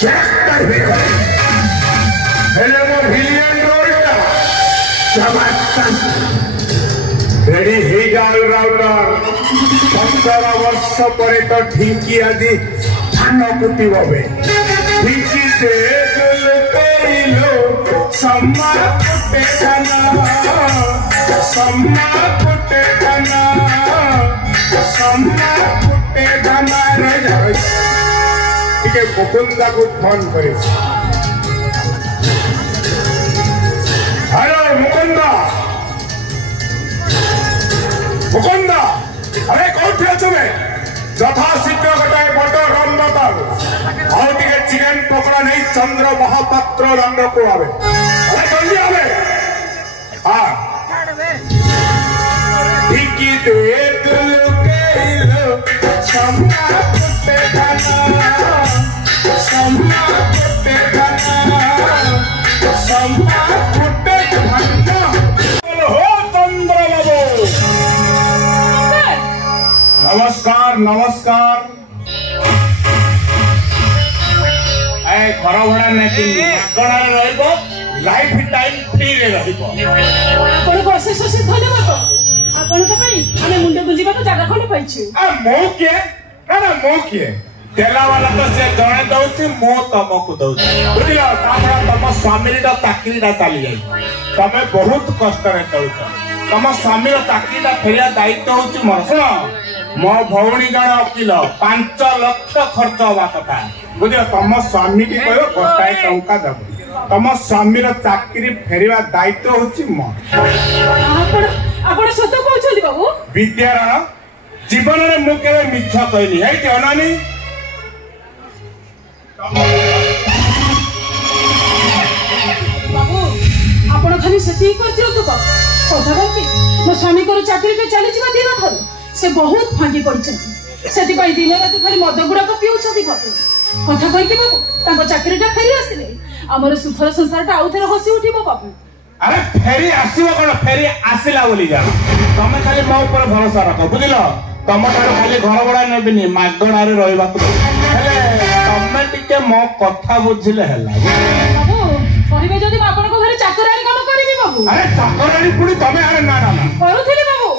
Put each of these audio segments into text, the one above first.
check हेले मो विलियन डोरिया रेडी हे जाल राउंडर 15 वर्ष पर तो ढिंकी आदि धान कुटी बबे ढिंकी से दुल कइलो सम्मा कुटे खाना सम्मा कुटे खाना सम्मा कुटे खाना रे जाय टिके मुकुंदा को फोन करे हेलो मुकुंदा मुकुंदा अरे कौन थे तुम्हें यथा शीघ्र गोटे बड़ रन बताओ और टिके चिकेन पकड़ा नहीं चंद्र महापात्र रंग को आवे अरे जल्दी आवे हाँ ढिंकी दे दुल कइलो सम्मा कुटे खाना सम्मा कुटे खाना सम्मा कुटे खाना हो चंद्र बाबू नमस्कार नमस्कार ए घर भड़ा नहीं मागणार रहइबो लाइफ टाइम फ्री रे रहइबो कोन अशेष अशेष धन्यवाद आपण तो पई आमे मुंडे गुंजीबा को जागा कोन पाइछु आ मो के ना मो के तेला वाला तो से जणे दउछि मो तमको दउछि बुझिला तापरा तम स्वामीटा चाकरीटा चली जाई तमे बहुत कष्ट रे दउछ तम स्वामीर चाकरीटा फेरिया दायित्व होछि मोर सुन मो भौणी जण वकील 5 लाख खर्च होबा कथा बुझिला तम स्वामी की कहयो गोटाए टंका दब तम स्वामीर चाकरी फेरिवा दायित्व होछि मोर आपण सत कहछली बाबू विद्यारण जीवन रे मु केवे मिछ कहली हे के अनानी बाबू आपण खाली सेती कर दियो तो कथा कहती मो स्वामी को चाकरी पे चली जीवा दिन थर से बहुत फांगी पड़छथि सेति पई दिन रात खाली मद गुडा को पिउछथि बाबू कथा कहती बाबू ताको चाकरीटा फेरी आसिले हमर सुखर संसारटा आउथरे हसी उठिबो बाबू अरे फेरी आसीबो कोन फेरी आसिला बोली जा तमे खाली मो ऊपर भरोसा रख बुझिलो तम ठारो खाली घर बड़ा नेबिनी मागणा रे रहइबा को हेले तमे टिके मो कथा बुझिले हला बाबू कहबे जदी आपण को घरे चाकरानी काम करबी बाबू अरे चाकरानी पुणी तमे अरे ना ना करूथिली बाबू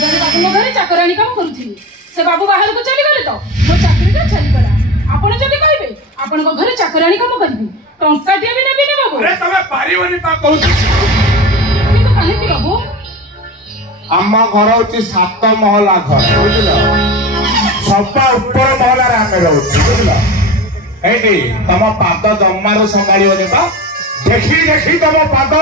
जदी बाबू को घरे चाकरानी काम करूथिली से बाबू बाहर को चली गले तो मो चाकरीटा चली गला आपण जदी कहबे आपण को घरे चाकरानी काम करबी टंकाटिया भी नेबी ने बाबू अरे तमे पारिबनी पा कहू कि तो काहे की बाबू आम्मा घर होची 7 महला घर बुझिलो सबा ऊपर महला रे आमे रहउची बुझिलो एटी तम पाद जम्मारो संभाळियोनी बा देखी देखी तम पाद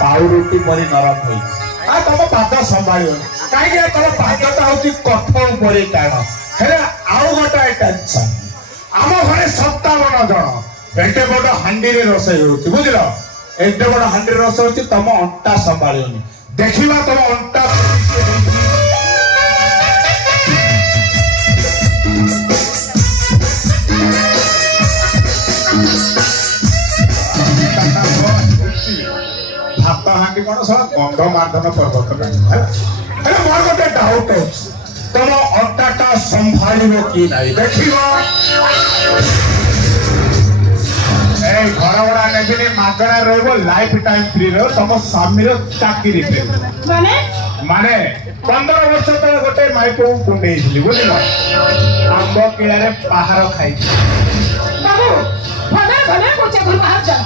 पाउरुटी परी नरम है आ तम पाद संभाळियो काहे तम पादटा होची कठ उपरे टाण हेले आउ गोटा टेंशन आम घरे 57 जण एटे बड़ हांडी रे रसोई होची बुझिलो एटे बड़ हांडी रे रसोई होची तम अंटा संभाळियोनी देखिबा तम अंटा भात हांडी कोन सब गंध मार्दन पर्वत काढ अरे मोर गोटे डाउट है तम अंटाटा संभाळिबो की नाही देखिबो ए घर बड़ा नेबिनी मागणा रहइबो लाइफ टाइम फ्री रहो तम स्वामीर चाकरी पे माने माने 15 वर्ष तले गोटे माइको कुंडे हिली बुझिलो आंबो किळारे बाहर खाइ बाबू भले भले कोचे घर बाहर जा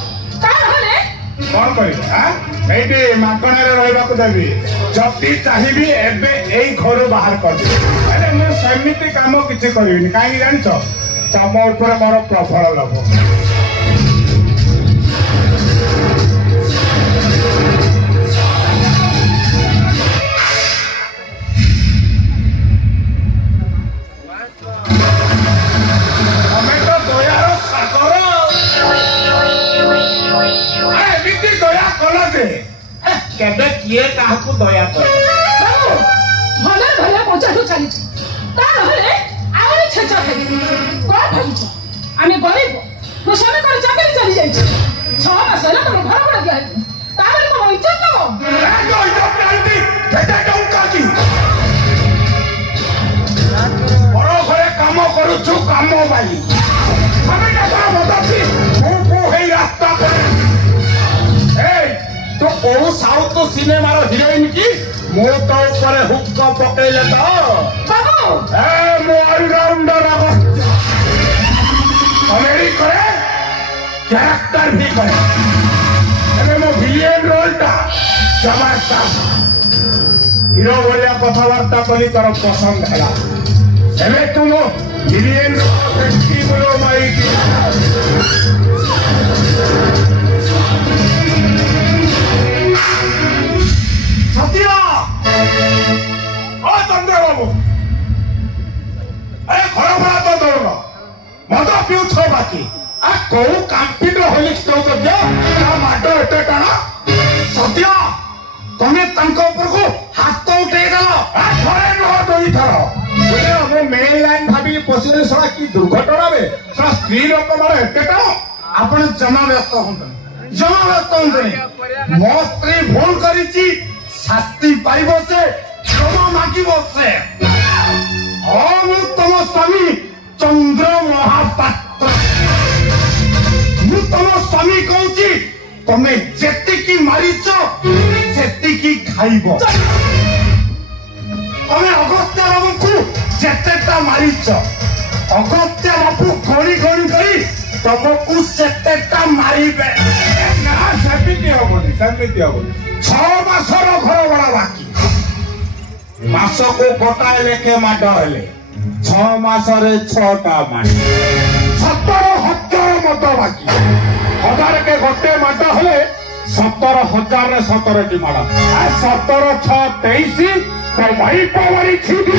का हले कौन करिबो हां एठी मागणा रे रहइबा को देबी जति चाहिबी एबे एई घर बाहर कर दे अरे मो समिति काम किछि करिबिनी काई जानिछो तम ऊपर मोर प्रबल लभ केबे किए काहकु दया कर बाबू भले भले पचाठो चली ता हले आउरी छेचा है कोन भाई आमे गरीब मो स्वामी कोन चाकरी चली जाई ताबले को इज्जत नको जो इज्जत नांदी केते टंका की बड़ो घरे काम करूछु काम बाली हमें क्या बदसी वो हे रास्ता पर ए तो कोउ साउथ सिनेमा रो हीरोइन की मो तो ऊपर हुक पकेले तो बाबू ए मो ऑलराउंडर कॉमेडी करे कैरेक्टर भी करे एमे मो विलेन रोल ता जबरदस्त हीरो बोलिया कथावार्ता कली तोर पसंद हैला एमे तुम विलेन की बोलो माई की सत्या ओ चंद्र बाबू अरे घर भरा तो दौड़ मद पिऊ छो बाकी आ को कांपिट होलिक्स तो दिया ता माडो एटे टाणा सत्या तमे तंको ऊपर को हाथ तो उठे गलो आ थरे न दोई थरो बोले हम मेन लाइन भाबी पसिले सळा की दुर्घटना बे सळा स्त्री लोक मारे एटे टाणा आपण जमा व्यस्त होंतनी मो स्त्री भूल करिची शास्ति पाइबो से क्षमा मागिबो से हम तुम स्वामी चंद्र महापात्र मु तुम स्वामी कहूची तमे जेति की मारिच सेति की खाइबो तमे अगस्त्य बाबू को जेतेटा मारिच अगस्त्य बाबू गणी गणी करी तुमको सेतेटा मारिबे ना समिति होबनी 6 मासर घर बड़ा बाकी मास को गोटाए लेखे माड हेले 6 मासरे 6टा माड 17,000 मत बाकी 1000 के गोटे माड हेले 17,000 रे 17 टी माड 17 6 23 तो भाई पावरी छीडी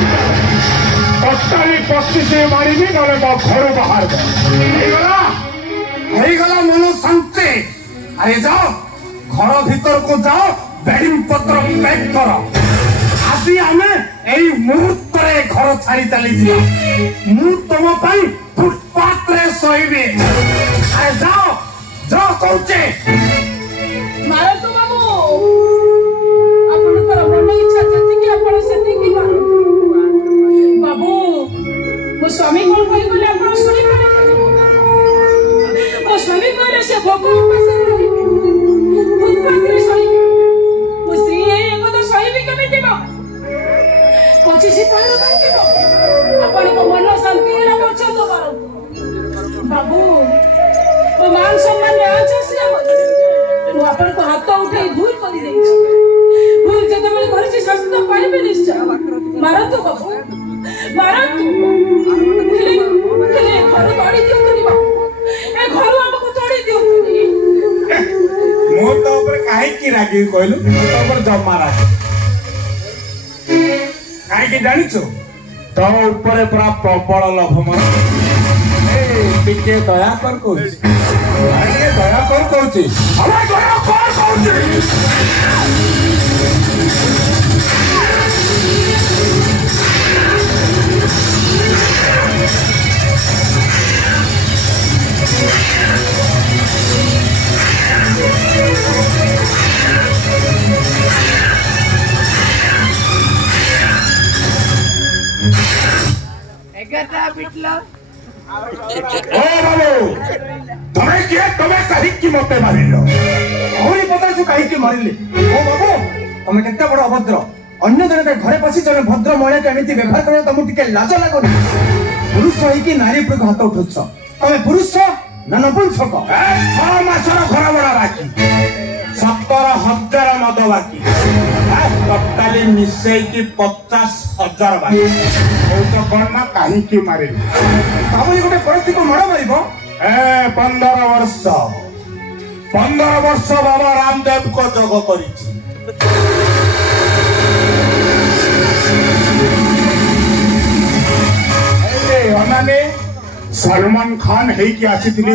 45 मारी भी नले मो घर बाहर गला मनो शांति अरे जाओ घर भीतर को जाओ बेडिंग पत्र पैक करो आदि आमे एई मुहूर्त रे घर छाड़ी चली जिया मु तुम पई फुटपाथ रे सोइबे अरे जाओ जाओ कहूचे मारो तो बाबू आपण कर मन इच्छा जति कि आपण सेति कि मारो बाबू मो स्वामी कोन कहि बोले आपण सुनि पारे मो स्वामी कहले से भोग पासे रही फुटपाथ सही मुस्त्री एको तो सही भी कमी दिबो पछिसी पार काटिबो आपण को मन शांति हेला पछो तो मारो बाबू ओ मान सम्मान ने आछसी हम मु आपण को हाथ उठाई भूल करि देछि भूल जते बेले करछि शास्त्र तो पाइबे निश्चय मारो तो बाबू मारो केले घर तोड़ी दियो तनी बाबू ए घर हमको तोड़ी दियो तनी मो तो ऊपर काहे की रागी कहलु मो तो ऊपर जमा रागी काहे की जानिছো तो ऊपर पूरा प्रबल लोभ मन ए टिके दया कर कहूची अरे दया कर कहूची हम दया कर कहूची ओ बाबू तुम्हें कहीं की मते मारिलो और पता से कहीं की मारिले ओ बाबू तुम केते बड़ अभद्र अन्य जने घरे पसी जने भद्र महिला के एमिति व्यवहार करो तुम टिके लाज लागोनी पुरुष होई कि नारी पर हाथ उठछ तमे पुरुष ना नपुंसक 6 मासर घर बड़ा बाकी 17,000 मद बाकी टोटाली मिसे की 50,000 बाकी तो कौन कहीं की मारे बाबू ये गोटे परिस्थिति को मार मारिबो 15 वर्ष बाबा रामदेव को जोग करिछि अनाने सलमान खान है कि आसीथिली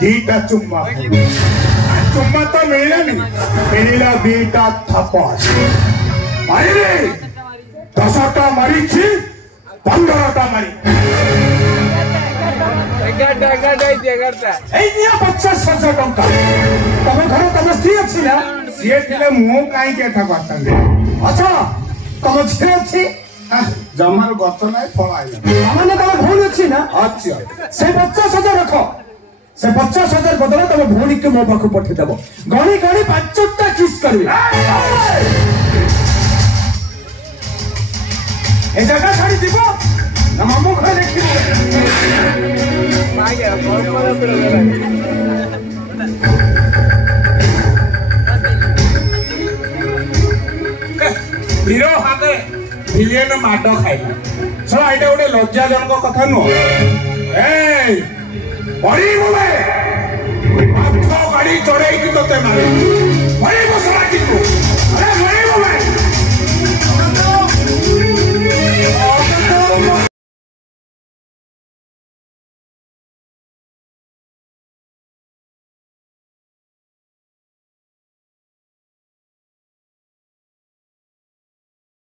दीटा चुम्मा तो मिलला दीटा थप्पड़ मारिले 10टा मारी 15टा मारी এই নিয়ে 50,000 ଟଙ୍କା ତମ ଘରେ ତମ ସ୍ତ୍ରୀ ଅଛି ନା ସିଏ ଥିଲେ ମୁଁ କାହିଁକି ଏଠା କରିଥାନ୍ତି ଆଚ୍ଛା ତମ ଝିଅ ଅଛି ଜମାରୁ ଗଛ ନାହିଁ ଫଳ ଆଇଲା ମାନେ ତମ ଭଉଣୀ ଅଛି ନା ଅଛି ସେ 50,000 ରଖ ସେ 50,000 ବଦଳରେ ତମ ଭଉଣୀକୁ ମୋ ପାଖକୁ ପଠେଇଦେବ ଗଣି ଗଣି 5ଟା କିସ୍ କରିବେ ଏ ଜାଗା ଛାଡି ଯିବ ନା ମାମୁଁ ଘରେ ଦେଖିବ ହିରୋ ହାତେ ଭିଲିଏନ ମାଡ ଖାଇଲା ଶଳା ଏଇଟା ଗୋଟେ ଲଜ୍ଜାଜନକ କଥା ନୁହଁ ଏଇ ପଢିବୁ ମାଛ ଗାଡି ଚଢେଇକି ତତେ ମାରେ ପଢିବୁ ଶଳା କିନ୍ତୁ